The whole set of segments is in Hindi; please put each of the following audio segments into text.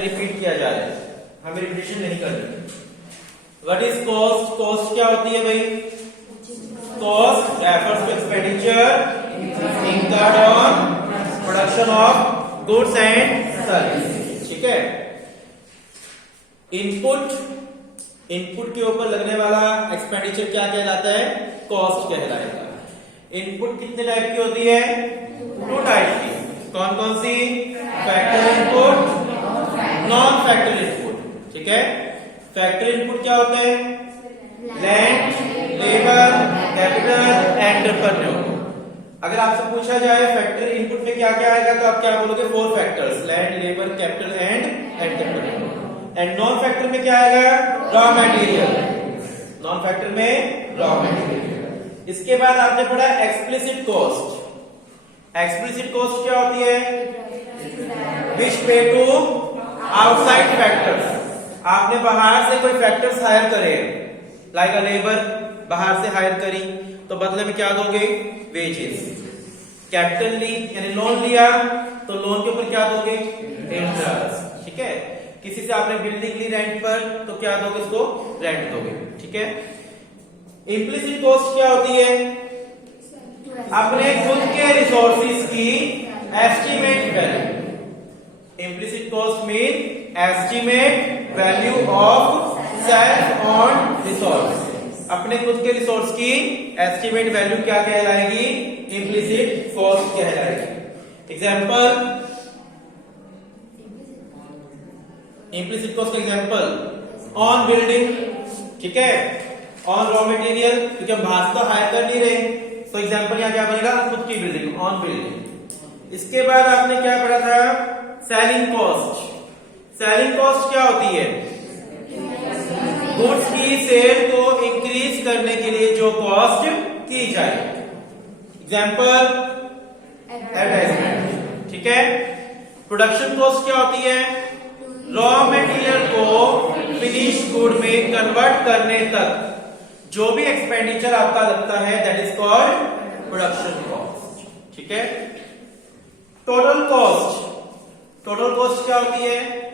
रिपीट किया जा रहा है, हमें रिपीटेशन नहीं करनी। What is cost? कॉस्ट क्या होती है भाई? Cost refers to expenditure incurred on production of goods and service. ठीक है। इनपुट के ऊपर लगने वाला एक्सपेंडिचर क्या कहलाता है? कॉस्ट कहलाएगा। इनपुट कितने टाइप की होती है? 2 टाइप की। कौन कौन सी? Factor input, non factor input. ठीक है। फैक्टर इनपुट क्या होता है? Land, labour, capital, entrepreneur. अगर आपसे पूछा जाए फैक्टर इनपुट में क्या क्या आएगा, तो आप क्या बोलोगे? 4 factors, land, labour, capital and entrepreneur. And non factor में क्या आएगा? Raw material. नॉन फैक्टर में रॉ मटेरियल। इसके बाद आपने पढ़ा एक्सप्लिसिट कॉस्ट। एक्सप्लिसिट कॉस्ट क्या होती है? विच पे टू आउटसाइड फैक्टर्स। आपने बाहर से कोई फैक्टर्स हायर करे, लाइक अ लेबर बाहर से हायर करी, तो बदले में क्या दोगे? वेजेस। कैपिटल ली यानी लोन लिया, तो लोन के ऊपर क्या दोगे? इंटरेस्ट। ठीक है। किसी से आपने बिल्डिंग ली रेंट पर, तो क्या दोगे? उसको रेंट दोगे। ठीक है। इम्प्लिसिट कॉस्ट क्या होती है? अपने खुद के रिसोर्सेज की estimate value. Implicit cost mean estimate value of self own resource. अपने खुद के रिसोर्स की एस्टिमेट वैल्यू क्या कहलाएगी? इम्प्लिसिट कॉस्ट कहलाएगी। एग्जाम्पल, इम्प्लिसिट कॉस्ट का एग्जाम्पल ऑन बिल्डिंग। ठीक है। ऑन रॉ मटेरियल, क्योंकि हम बाहर से हायर कर नहीं रहे, तो एग्जाम्पल यहाँ क्या बनेगा? खुद की बिल्डिंग, ऑन बिल्डिंग। इसके बाद आपने क्या पढ़ा था? Selling cost. सेलिंग कॉस्ट क्या होती है? गुड्स की सेल को इंक्रीज करने के लिए जो कॉस्ट की जाए। Example advertisement. ठीक है। प्रोडक्शन कॉस्ट क्या होती है? रॉ मटेरियल को फिनिश गुड में कन्वर्ट करने तक जो भी एक्सपेंडिचर आपका लगता है, that is called production cost. ठीक है। Total cost. टोटल कॉस्ट क्या होती है?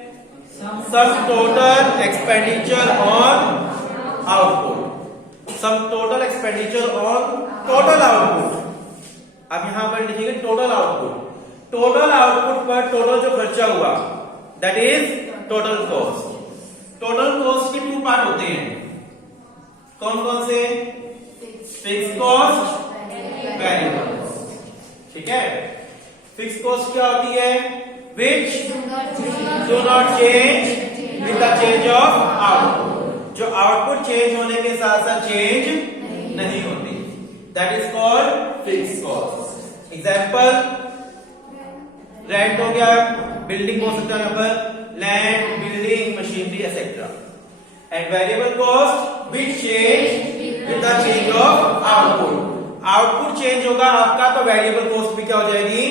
Sum total expenditure on output. Sum total expenditure on total output. अब यहां पर लिखिएगा टोटल आउटपुट। टोटल आउटपुट पर टोटल जो खर्चा हुआ, that is total cost. Total cost के 2 पार्ट होते हैं। कौन कौन से? Fix cost, variable cost. ठीक है। फिक्स कॉस्ट क्या होती है? Which do not change with the change of output। जो आउटपुट चेंज होने के साथ साथ चेंज नहीं होती, that is called fix cost. Example, rent हो गया, बिल्डिंग हो सकता है यहाँ पर land, building, machinery etcetera. And variable cost which change with the change of output. Output change होगा आपका, तो वेरिएबल कॉस्ट भी क्या हो जाएगी?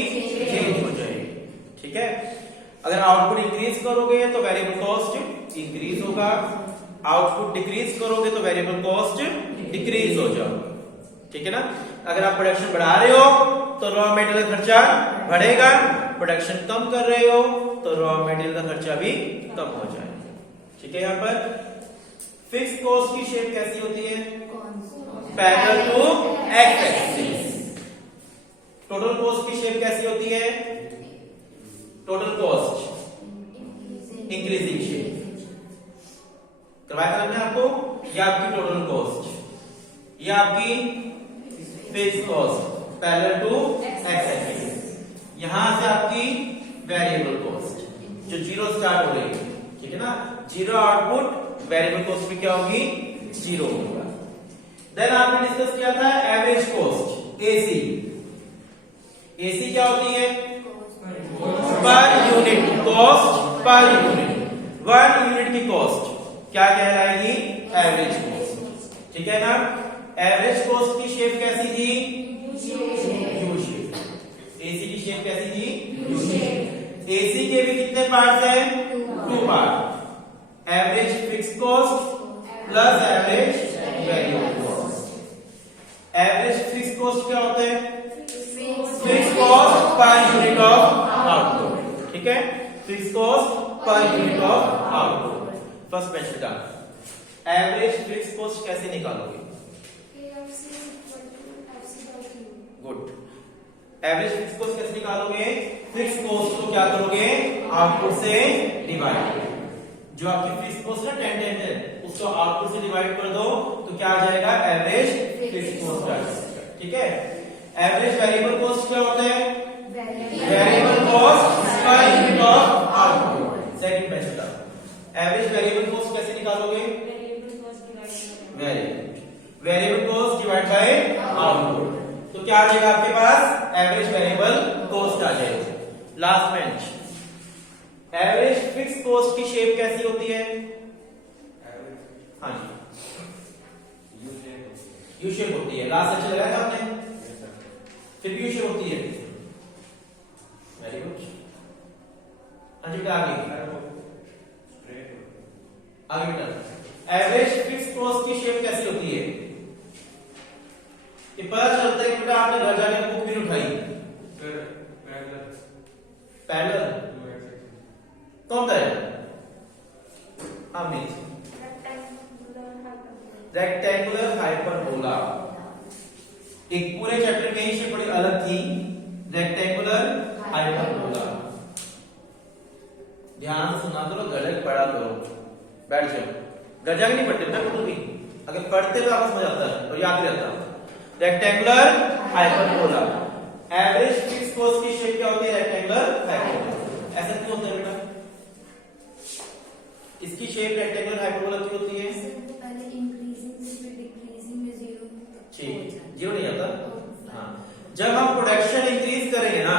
चेंज हो जाएगी। ठीक है। अगर आउटपुट इंक्रीज करोगे तो वेरिएबल कॉस्ट इंक्रीज होगा, आउटपुट डिक्रीज करोगे तो वेरिएबल कॉस्ट डिक्रीज हो जाएगा। ठीक है ना। अगर आप प्रोडक्शन बढ़ा रहे हो तो रॉ मटेरियल का खर्चा बढ़ेगा, प्रोडक्शन कम कर रहे हो तो रॉ मटेरियल का खर्चा भी कम हो जाएगा। ठीक है। यहाँ पर फिक्स कॉस्ट की शेप कैसी होती है? Parallel to x axis. Total cost की शेप कैसी होती है? Total cost increasing shape. करवाया था हमने आपको। ये आपकी टोटल कॉस्ट, ये आपकी fix cost parallel to x axis. यहां से आपकी वेरिएबल कॉस्ट जो 0 स्टार्ट हो रही है। ठीक है ना। 0 आउटपुट, वेरिएबल कॉस्ट भी क्या होगी? 0 होगा। देन आपने डिस्कस किया था एवरेज कॉस्ट, एसी। एसी क्या होती है? Per unit cost, per unit 1 unit की कॉस्ट क्या कहलाएगी? Average cost. ठीक है ना। एवरेज कॉस्ट की शेप कैसी थी? U shape. एसी की शेप कैसी थी? U shape. एसी के भी कितने पार्ट्स हैं? 2 part. Average fix cost plus average variable cost. Average fix cost क्या होता है? Fix cost per unit of output. ठीक है। Fix cost per unit of output. First question का एवरेज फिक्स कॉस्ट कैसे निकालोगे? गुड। एवरेज फिक्स कॉस्ट कैसे निकालोगे? फिक्स कॉस्ट को क्या करोगे? आउटपुट से डिवाइड। जो आपकी फिक्स कॉस्ट है 10 है उसको आउटपुट से डिवाइड कर दो तो क्या आ जाएगा? एवरेज फिक्स कॉस्ट आ जाएगा। ठीक है। एवरेज वेरिएबल कॉस्ट क्या होता है? Variable cost per unit of output. Second question का एवरेज वेरिएबल कॉस्ट कैसे निकालोगे? Variable cost divide by output. तो क्या आ जाएगा आपके पास? एवरेज वेरिएबल कॉस्ट आ जाएगा। Last bench average fix cost की शेप कैसी होती है? हाँ जी, यू शेप होती है। लास्ट अच्छा लगाया था आपने? फिर यू शेप होती है। Very good. हाँ जी बेटा आगे बेटा एवरेज फिक्स कॉस्ट की शेप कैसी होती है? ये पता चलता है कि बेटा आपने घर जाके बुक भी उठाई। पैरेलल कौन सा है? Amit rectangular hyperbola. एक पूरे चैप्टर में ही शेप बड़ी अलग थी, रेक्टेंगुलर हाइपरबोला। ध्यान से सुना करो, गलत पढ़ा करो। बैठ जाओ। घर जाके नहीं पढ़ते ना कुछ भी, अगर पढ़ते तो आपको समझ आता है और याद भी रहता है। Rectangular hyperbola. Average fix cost की शेप क्या होती है? Rectangular hyperbola. ऐसा क्यों होता है बेटा? इसकी शेप रेक्टेंगुलर हाइपरबोला क्यों होती है? पहले इंक्रीजिंग से फिर डिक्रीजिंग में जीरो ठीक, जीरो नहीं आता। हाँ, जब हम प्रोडक्शन इंक्रीज करेंगे ना,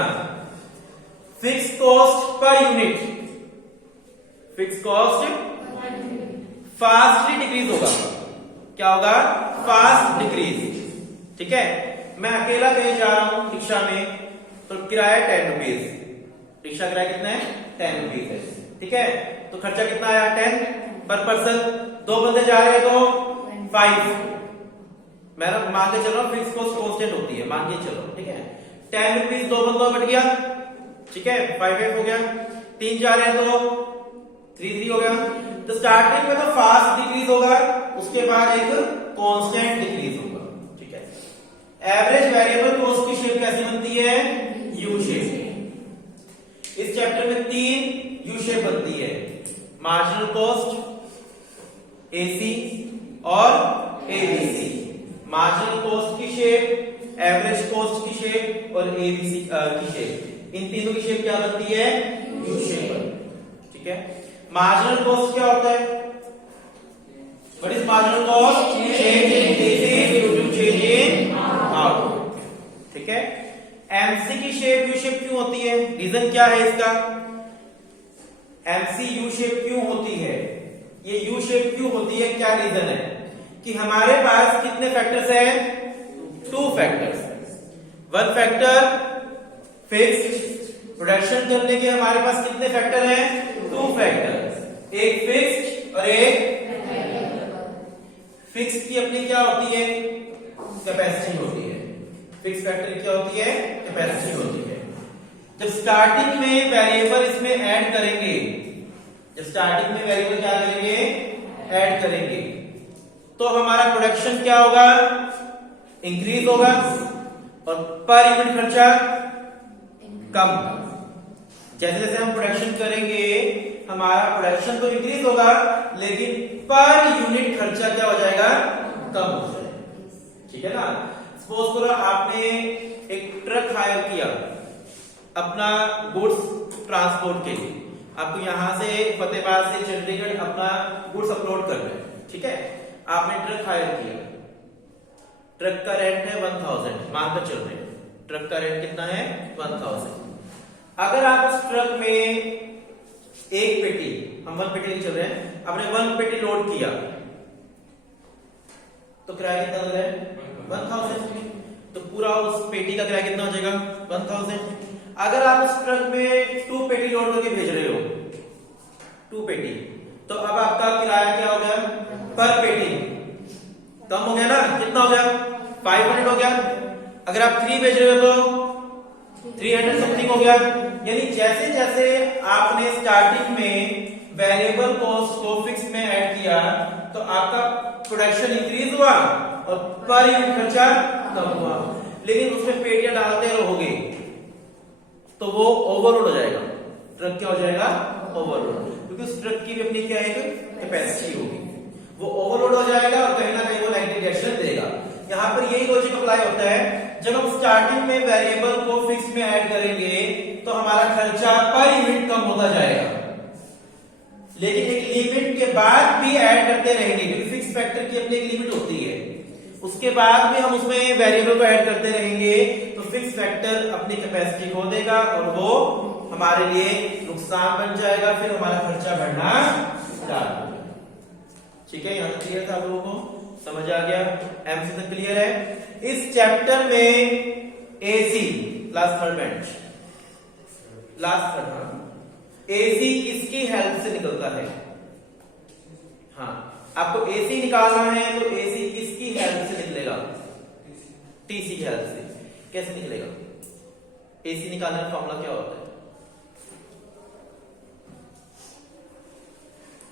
fix cost per unit, fix cost fastly decrease होगा। क्या होगा? Fast decrease. ठीक है। मैं अकेला कहीं जा रहा हूं रिक्शा में तो किराया 10 रुपीज। रिक्शा किराया कितना है? 10 रुपीज है। ठीक है। तो खर्चा कितना आया? 10 पर पर्सन। दो बंदे जा रहे हैं तो 5। मैं मान के चल रहा हूं फिक्स कॉस्ट कांस्टेंट होती है, मान के चलो। ठीक है। 10 रुपीज दो बंदों में बट गया। ठीक है। 5 हो गया। 3 जा रहे हैं तो 3 हो गया। तो स्टार्टिंग में तो फास्ट डिक्रीज होगा, उसके बाद एक कांस्टेंट डिक्रीज होगा। ठीक है। एवरेज वेरिएबल कॉस्ट की शेप कैसी बनती है? U shape. इस चैप्टर में 3 यू शेप बनती है, मार्जिनल कॉस्ट, एसी और एबीसी। मार्जिनल कॉस्ट की शेप, एवरेज कॉस्ट की शेप और एबीसी की शेप, इन तीनों की शेप क्या बनती है? U shape. ठीक है। मार्जिनल कॉस्ट क्या होता है? What is marginal cost? Change in decrease due to change in output. ठीक है। एमसी की शेप यू शेप क्यों होती है? रीजन क्या है इसका? एमसी यू शेप क्यों होती है? ये यू शेप क्यों होती है? क्या रीजन है? कि हमारे पास कितने फैक्टर्स हैं? 2 फैक्टर्स। 1 फैक्टर फिक्स्ड, प्रोडक्शन करने के हमारे पास कितने फैक्टर हैं? 2 फैक्टर। एक फिक्स्ड और एक फिक्स्ड की अपनी क्या होती है? कैपेसिटी होती है। फिक्स फैक्टर क्या होती है? कैपेसिटी होती है। जब स्टार्टिंग में वेरिएबल इसमें ऐड करेंगे, जब स्टार्टिंग में वेरिएबल क्या करेंगे? ऐड करेंगे, तो हमारा प्रोडक्शन क्या होगा? इंक्रीज होगा और पर यूनिट खर्चा कम। जैसे जैसे हम प्रोडक्शन करेंगे हमारा प्रोडक्शन तो इंक्रीज होगा लेकिन पर यूनिट खर्चा क्या हो जाएगा? कम हो जाएगा। ठीक है ना। सपोज करो आपने एक ट्रक हायर किया अपना गुड्स ट्रांसपोर्ट के लिए। आपको यहां से फतेहाबाद से चंडीगढ़ अपना गुड्स अपलोड करना है। ठीक है। आपने ट्रक हायर किया, ट्रक का रेंट है 1000, मानकर चल रहे हैं। ट्रक का रेंट कितना है? 1000। अगर आप उस ट्रक में एक पेटी, हम 1 पेटी चल रहे हैं, आपने 1 पेटी लोड किया तो किराया कितना लग रहा है? 1000। तो पूरा उस पेटी का किराया कितना हो जाएगा? 1000। अगर आप उस ट्रक में 2 पेटी लोड करके भेज रहे हो, 2 पेटी, तो अब आपका किराया क्या हो गया? पर पेटी कम हो गया ना? कितना हो गया? 500 हो गया। अगर आप 3 भेज रहे हो तो 300 समथिंग हो गया। यानी जैसे जैसे आपने स्टार्टिंग में वेरिएबल कॉस्ट को फिक्स में ऐड किया तो आपका प्रोडक्शन इंक्रीज हुआ और पर यूनिट खर्चा कम हुआ, लेकिन उसमें पेटियां डालते रहोगे तो वो ओवरलोड हो जाएगा। ट्रक क्या हो जाएगा? ओवरलोड, क्योंकि उस ट्रक की भी अपनी क्या है कैपेसिटी होगी, वो ओवरलोड हो जाएगा और कहीं ना कहीं वो नेगेटिव रिएक्शन देगा। यहाँ पर यही लॉजिक अप्लाई होता है, जब हम स्टार्टिंग में वेरिएबल को फिक्स में ऐड करेंगे तो हमारा खर्चा पर यूनिट कम होता जाएगा, लेकिन एक लिमिट के बाद भी ऐड करते रहेंगे, क्योंकि फिक्स फैक्टर की अपनी एक लिमिट होती है, उसके बाद भी हम उसमें वेरिएबल को ऐड करते रहेंगे तो फिक्स फैक्टर अपनी कैपेसिटी खो देगा और वो हमारे लिए नुकसान बन जाएगा, फिर हमारा खर्चा बढ़ना स्टार्ट हो जाएगा। ठीक है, यहां तक क्लियर था आप लोगों को? समझ आ गया? एमसी तक क्लियर है? इस चैप्टर में AC last third bench, last third, AC किसकी हेल्प से निकलता है? हाँ, आपको एसी निकालना है तो एसी किसकी हेल्प से निकलेगा? टीसी की हेल्प से। कैसे निकलेगा? एसी निकालने का फॉर्मूला क्या होता है?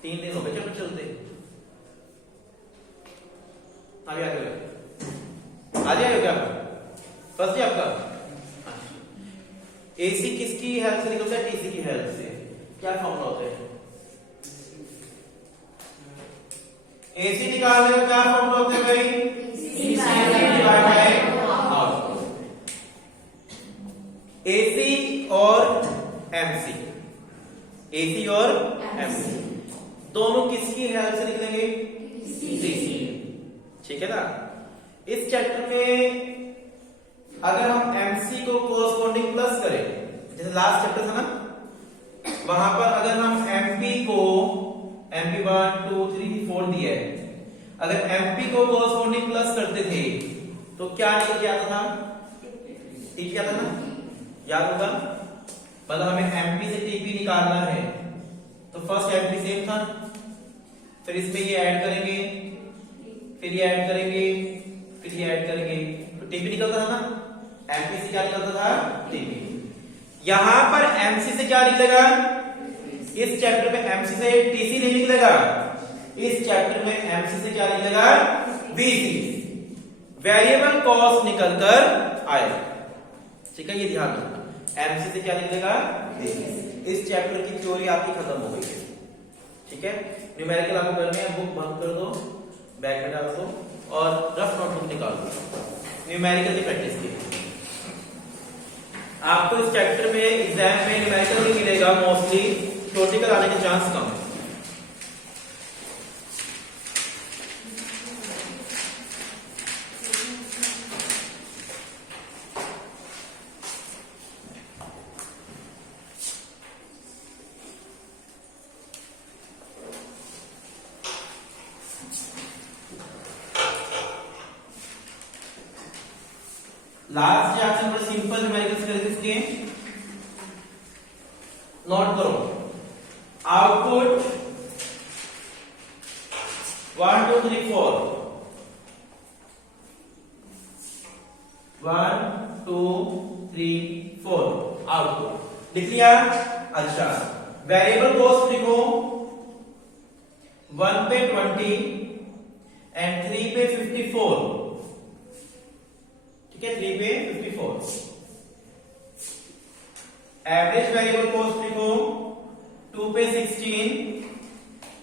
3 दिन हो गए चलो चलते, अभी आगे आ जाएगा क्या फर्स्ट डे आपका? एसी किसकी हेल्प से निकलता है? टीसी की हेल्प से। क्या फॉर्मूला होता है? एसी निकालने का क्या फॉर्मूला होता है भाई? एसी और एमसी, एसी और एमसी दोनों किसकी हेल्प से निकलेंगे? टीसी। ठीक है ना? इस चैप्टर में अगर हम एमसी को कोरस्पॉन्डिंग प्लस करें, जैसे लास्ट चैप्टर था ना, वहां पर अगर हम एमपी को एमपी 1 2 3 4 दिया है, अगर एमपी को कोरस्पॉन्डिंग प्लस करते थे तो क्या निकल के आता था? टी क्या था ना, याद होगा? मतलब हमें एमपी से टीपी निकालना है तो फर्स्ट एमपी सेम था, फिर इसमें ये ऐड करेंगे, फिर ये ऐड करेंगे, फिर ये ऐड करेंगे तो टीपी निकलता था ना। एमपी से क्या निकलता था? टीपी। यहां पर एमसी से क्या निकलेगा? इस चैप्टर में एमसी से टीसी नहीं निकलेगा, इस चैप्टर में एमसी से क्या निकलेगा? वीसी, वेरिएबल कॉस्ट निकलकर आएगा। ठीक है, ये ध्यान रखना, एमसी से क्या निकलेगा? वीसी। इस चैप्टर की थ्योरी आपकी खत्म हो गई है। ठीक है, न्यूमेरिकल आपको करने हैं, बुक बंद कर दो, बैग में डाल दो और रफ नोटबुक निकाल दो न्यूमेरिकल की प्रैक्टिस के लिए। आपको इस चैप्टर में एग्जाम में न्यूमेरिकल नहीं मिलेगा, मोस्टली थ्योरेटिकल आने के चांस कम है। लास्ट चैप्टर में सिंपल न्यूमेरिकल्स कर किसके नोट करो। आउटपुट 1 2 3 4, 1 2 3 4 आउटपुट लिख लिया। अच्छा, वेरिएबल कॉस्ट लिखो, 1 पे 20 एंड 3 पे 54। ठीक है, 3 पे 54। एवरेज वेरिएबल कॉस्ट लिखो, 2 पे 16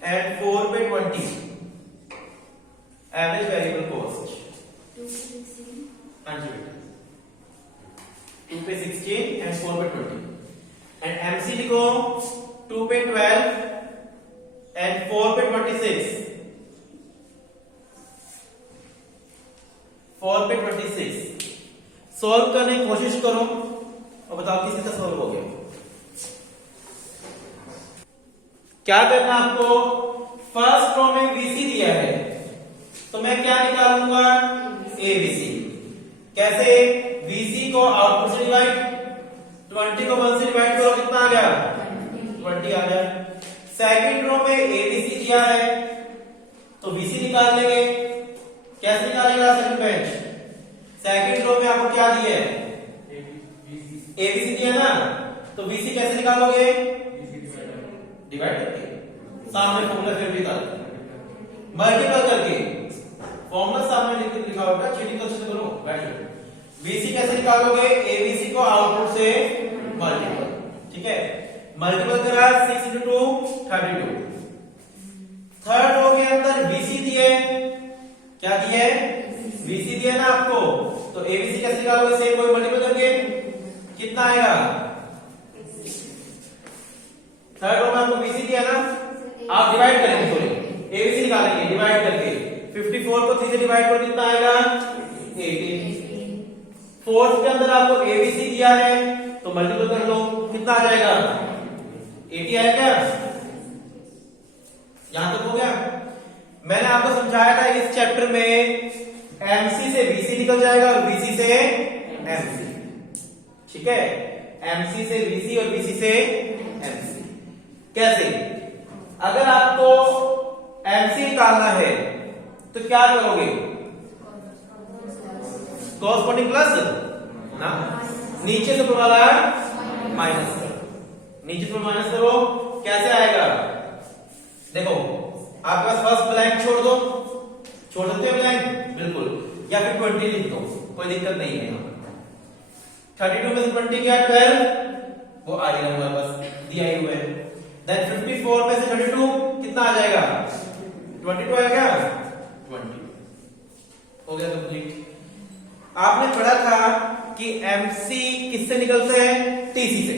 एंड 4 पे 20। एवरेज वेरिएबल कॉस्ट, हाँ जी बेटा, 2 पे 16 एंड 4 पे 20। एंड एमसी लिखो, 2 पे 12 एंड 4 पे 26। 4 पे 26। सॉल्व करने की कोशिश करो और बताओ किसी से सॉल्व हो गया। क्या करना आपको? फर्स्ट रो में बीसी दिया है तो मैं क्या निकालूंगा? एबीसी। कैसे? बीसी को आउटपुट से डिवाइड, 20 को 1 से डिवाइड करो, कितना आ गया? 20 आ गया। सेकंड रो में एबीसी दिया है तो बीसी निकाल लेंगे। कैसे निकालेगा सेकंड बेंच? सेकंड रो में आपको क्या दिया है? एबीसी दिया ना, तो VC कैसे निकालोगे? डिवाइड करके, सामने फॉर्मूला फिर भी निकाल मल्टीपल करके, फॉर्मूला सामने लिखा होगा, चीटिंग तो करो बैठ जाओ। VC कैसे निकालोगे? ABC को आउटपुट से मल्टीपल, ठीक है, मल्टीपल करा 6 into 2 32। थर्ड रो के अंदर VC दिए, क्या दिए? VC दिए ना आपको, तो ABC कैसे निकालोगे? सेम कोई मल्टीपल करके कितना आएगा? थर्ड रो में आपको VC दिया ना, आप डिवाइड करेंगे, सॉरी ABC निकालेंगे डिवाइड करके, 54 को 3 से डिवाइड करो कितना आएगा? 18। फोर्थ के अंदर आपको ABC दिया है तो मल्टीपल कर लो, कितना आ जाएगा? 80 आएगा। यहां तक हो गया? मैंने आपको समझाया था इस चैप्टर में MC से VC निकल जाएगा और VC से MC, ठीक है, MC से VC और VC से MC। कैसे? अगर आपको MC निकालना है तो क्या करोगे? कॉरस्पॉन्डिंग प्लस ना, नीचे से ऊपर वाला माइनस करो, नीचे से ऊपर माइनस करो, कैसे आएगा? देखो आपके पास फर्स्ट ब्लैंक छोड़ दो, छोड़ सकते हो ब्लैंक, बिल्कुल, या फिर 20 लिख दो, कोई दिक्कत नहीं है। 32 में से 20 क्या? 12, वो आ जाएगा हमारे पास, दिया ही हुआ है। देन 54 में से 32 कितना आ जाएगा? 22 आएगा, 20 हो गया कंप्लीट। आपने पढ़ा था कि MC किससे निकलते हैं? TC से,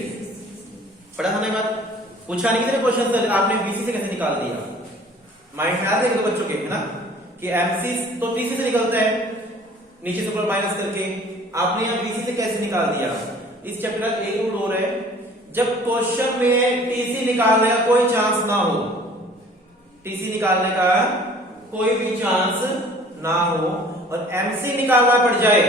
पढ़ा था ना ये बात? पूछा नहीं किसी ने क्वेश्चन से, आपने VC से कैसे निकाल दिया? माइंड में आ रहा है बच्चों के, है ना, कि MC तो TC से निकलता है नीचे से ऊपर माइनस करके, आपने यहाँ VC से कैसे निकाल दिया? इस चैप्टर का एक रूल और है, जब क्वेश्चन में TC निकालने का कोई चांस ना हो, TC निकालने का कोई भी चांस ना हो और MC निकालना पड़ जाए,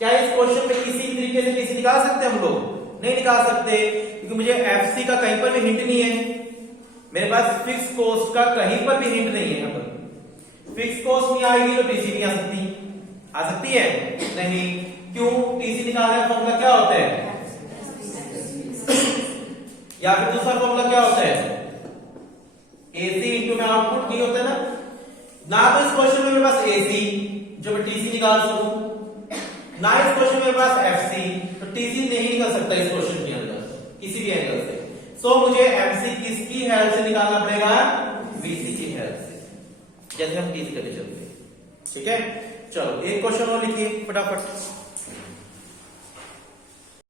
क्या इस क्वेश्चन में किसी भी तरीके से TC निकाल सकते हैं हम लोग? नहीं निकाल सकते, क्योंकि मुझे FC का कहीं पर भी हिंट नहीं है, मेरे पास फिक्स कॉस्ट का कहीं पर भी हिंट नहीं है। यहाँ पर फिक्स कॉस्ट नहीं आएगी तो TC नहीं आ सकती, आ सकती है नहीं, क्यों? TC निकालने का फॉर्मूला क्या होता है? या फिर दूसरा फॉर्मूला क्या होता है? AC इंटू में आउटपुट नहीं होता है ना तो इस क्वेश्चन में मेरे पास AC जो मैं TC निकाल सकूं, ना इस क्वेश्चन में मेरे पास FC, तो TC नहीं निकल सकता इस क्वेश्चन के अंदर किसी भी एंगल से। सो मुझे MC किसकी हेल्प से निकालना पड़ेगा? VC की हेल्प से, जैसे हम TC करके चलते हैं, ठीक है। चलो एक क्वेश्चन और लिखिए फटाफट।